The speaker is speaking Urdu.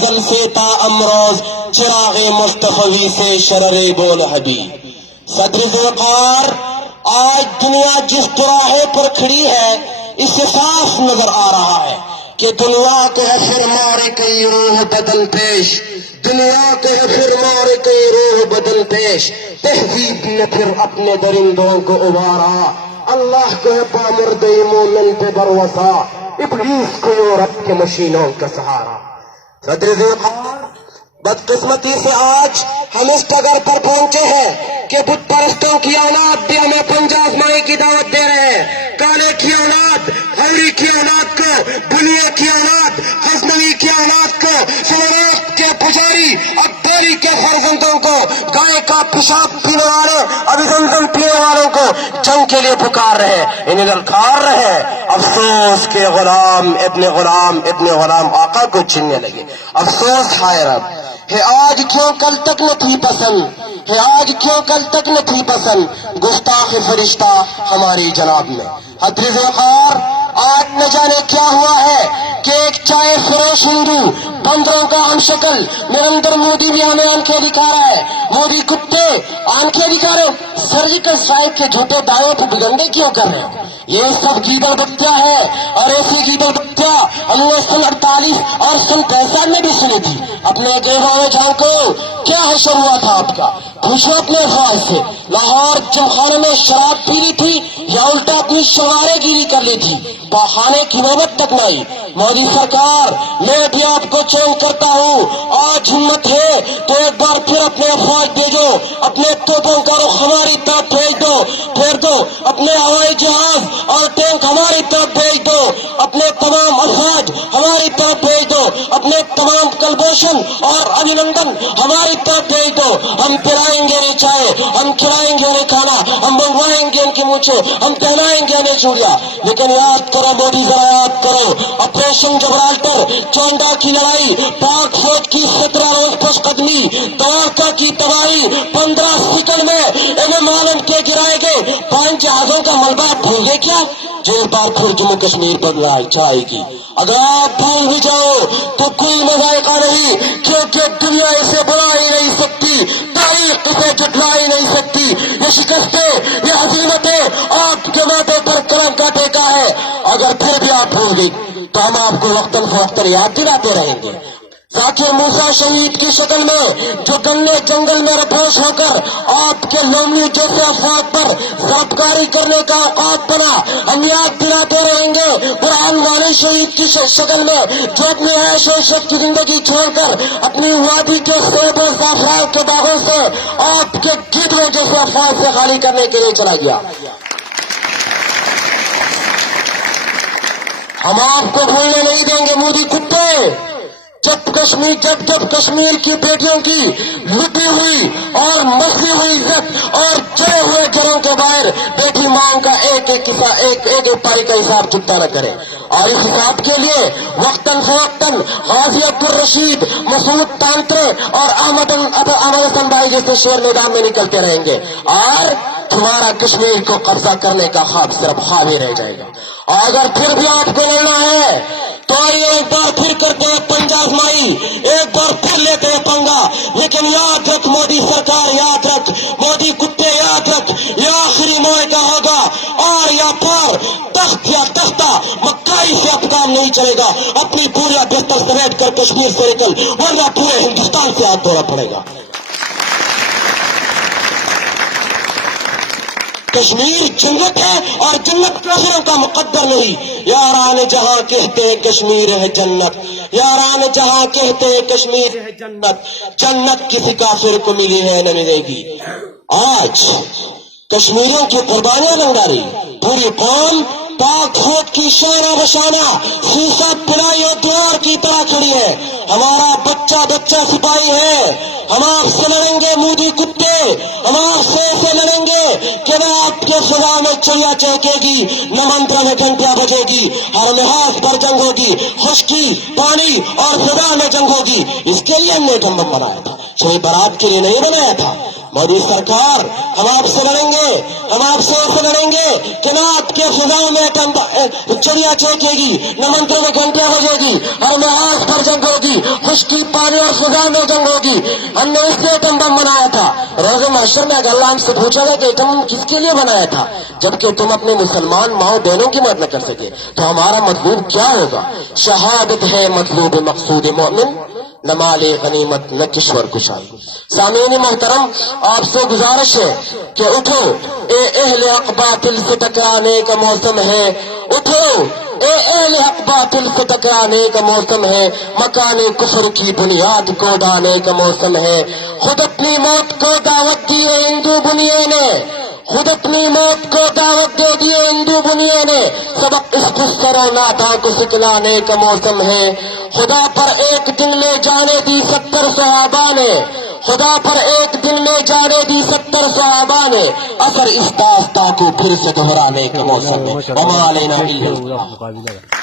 ازل سے تا امروز چراغ مصطفی سے شرر بول حبیب. صدر ذوالفقار آج دنیا جس دوراہے پر کھڑی ہے اس سے صاف نظر آ رہا ہے کہ دنیا کے ہے پھر مارے کئی روح بدل پیش. دنیا کے ہے پھر مارے کئی روح بدل پیش. تہذیب نے پھر اپنے درندوں کو ابارا. اللہ کو ہے پامرد مومن پہ بھروسہ. ابلیس کو یورپ کے مشینوں کا سہارا. صدر ذوالفقار بدقسمتی سے آج ہم اس ڈگر پر پہنچے ہیں کہ بت پرستوں کی اولاد بھی ہمیں پنجہ آزمائی کی دعوت دے رہے ہیں. کالے کی اولاد، ہری کی اولاد کو، بلوے کی اولاد، غزنوی کی اولاد کو، سمراٹ کے پجاری، اکبری کے فرزندوں کو، گائے کا پیشاب پینے والے، ابھی زمزم پینے والوں کو جنگ کے لیے پکار رہے، انہیں للکار رہے. افسوس کے غلام ابن غلام آقا کو چھیننے لگے. افسوس ہائے رب ہے آج کیوں کل تک نہ تھی پسند، ہے آج کیوں کل تک نہ تھی پسند گستاخ فرشتہ ہماری جناب میں. حضرت ذوالفقار آج نہ جانے کیا ہوا ہے کہ ایک چائے فروش ہندو بندروں کا ہم شکل نریندر مودی بھی ہمیں آنکھیں دکھا رہا ہے. مودی کتے آنکھیں دکھا رہے، سرجیکل اسٹرائک کے جھوٹے دعووں پہ بگنڈے کیوں کر رہے ہیں؟ یہ سب گیدڑ بتیا ہے، اور ایسی گیدڑ بتیا ہم نے سن 48 اور سن 65 میں بھی سنی تھی. اپنے گیبوں میں جھانکو، کیا حشر ہوا تھا آپ کا؟ پوچھو اپنے افواج سے، لاہور جمخانے میں شراب پی لی تھی یا الٹا اپنی شوارے گیری کر لی تھی؟ بہانے کی نوبت تک نہ آئی. مودی سرکار میں بھی آپ کو چیلنج کرتا ہوں، آج ہمت ہے تو ایک بار پھر اپنے افواج بھیجو، اپنے توپوں کا رخ ہماری طرف پھیر دو، اپنے ہوائی جہاز اور ٹینک ہماری طرف بھیج دو، اپنے تمام افواج ہماری طرف بھیج دو، اپنے تمام کلبھوشن اور ابھینندن ہماری طرف بھیج دو. ہم پلائیں گے نہیں چائے، ہم کھلائیں گے نہیں کھانا، ہم منگوائیں گے ان کی مونچھیں، ہم پہنائیں گے نہیں چوڑیاں. لیکن یاد کرو مودی، ذرا یاد کرو، آپریشن جبرالٹر، چونڈا کی لڑائی، پاک فوج کی 17 روز پس قدمی، دوارکا کی تباہی، 15 سیکنڈ میں انہیں معلوم کے گرائے گئے 5 جہازوں کا ملبہ بھول گئے کیا؟ جو ایک بار پھر جموں کشمیر بدلا چاہے گی. اگر آپ بھول بھی جاؤ تو کوئی مذائقہ نہیں، کیونکہ دنیا اسے بلا ہی نہیں سکتی، تاریخ اسے جھٹلا ہی نہیں سکتی. یہ شکستیں، یہ ہزیمتیں آپ کے ماتھے پر قلم کا ٹیکا ہے. اگر پھر بھی آپ بھول گئی تو ہم آپ کو وقتاً فوقتاً یاد دلاتے رہیں گے. ذاکر موسیٰ شہید کی شکل میں جو گنے جنگل میں رپوش ہو کر آپ کے لومڑی جیسے افراد پر ضربکاری کرنے کا اوقات بنا، ہم یاد دلاتے رہیں گے. قرآن والے شہید کی شکل میں جو اپنی عیش و عشرت کی زندگی چھوڑ کر اپنی وادی کے سیب و زعفران کے باغوں سے آپ کے گدڑوں جیسے افراد سے خالی کرنے کے لیے چلا گیا. ہم آپ کو بھولنے نہیں دیں گے مودی کتے. جب کشمیر کی بیٹیوں کی لٹی ہوئی اور مسلی ہوئی عزت اور جڑے ہوئے جڑوں کے باہر بیٹی ماں کا ایک پائی کا حساب چکتا نہ کرے. اور اس حساب کے لیے وقتاً فوقتاً غازی عبدالرشید، مسعود تانترے اور احمد حسن بھائی جیسے شیر میدان میں نکلتے رہیں گے، اور تمہارا کشمیر کو قبضہ کرنے کا خواب صرف خواب ہی رہ جائے گا. اگر پھر بھی آپ کو لڑنا ہے تو آئیے ایک بار پھر کرتے ہیں پنجہ آزمائی، ایک بار پھر لیتے ہیں پنگا. لیکن یاد رکھ مودی سرکار، یاد رکھ مودی کتے، یاد رکھ یہ آخری معاہدہ ہوگا، اور یا پار تخت یا تختہ مکائی سے اب کام نہیں چلے گا. اپنی پورا بستر سمیٹ کر کشمیر سے نکل، ورنہ پورے ہندوستان سے ہاتھ دھونا پڑے گا. کشمیر جنت ہے اور جنت کافروں کا مقدر نہیں. یاران جہاں کہتے ہیں کشمیر ہے جنت، یاران جہاں کہتے ہیں کشمیر ہے جنت، جنت کسی کافر کو ملی ہے نہ ملے گی. آج کشمیریوں کی قربانیاں لنگا رہی، پوری قوم پاک فوج کی شانہ بشانہ سیسا پلائی اور دوار کی طرح کھڑی ہے. ہمارا بچہ سپاہی ہے. ہم آپ سے لڑیں گے مودی کتے، ہم آپ سے ایسے لڑیں گے کہ نہ آپ کے خدا میں چڑیا چہکے گی، نہ منتر میں گھنٹیاں بجے گی. ہر لحاظ پر جنگ ہوگی، خشکی، پانی اور فضا میں جنگ ہوگی. اس کے لیے ہم نے ایٹم بم بنایا تھا. کوئی بارات کے لیے نہیں بنایا تھا۔ مودی سرکار ہم آپ سے لڑیں گے، ہم آپ سے ایسے لڑیں گے کہ نہ آپ کے فضاؤں میں چڑیا چہکے گی، نہ منتروں میں گھنٹیاں بجے گی، اور نہ آگ پر جنگ ہوگی، خشکی پانی اور فضا میں جنگ ہوگی۔ ہم نے اس لیے ایٹم بم بنایا تھا۔ روز محشر میں اگر اللہ ہم سے پوچھا گا کہ ایٹم کس کے لیے بنایا تھا، جبکہ تم اپنے مسلمان ماؤں بہنوں کی مدد نہ کر سکے، تو ہمارا مطلوب کیا ہوگا؟ شہادت ہے مطلوب مقصود مومن، نہ مال غنیمت نہ کشور کشائی۔ سامعین محترم، آپ سے گزارش ہے کہ اٹھو، اے اہل حق باطل سے ٹکرانے کا موسم ہے، اٹھو اے اہل حق باطل سے ٹکرانے کا موسم ہے، مکان کفر کی بنیاد کو ڈالنے کا موسم ہے۔ خود اپنی موت کو دعوت دی ہے ہندو بنیے نے، خود اپنی موت کو دعوت دے دیے ہندو بنیے نے، سبق اس خسر و نادا کو سکھلانے کا موسم ہے۔ خدا پر ایک دن میں جانے دی 70 صحابہ نے، خدا پر ایک دن میں جانے دی 70 صحابہ نے، اثر اس داستان کو پھر سے دہرانے کا موسم ہے۔ وما علینا الا البلاغ۔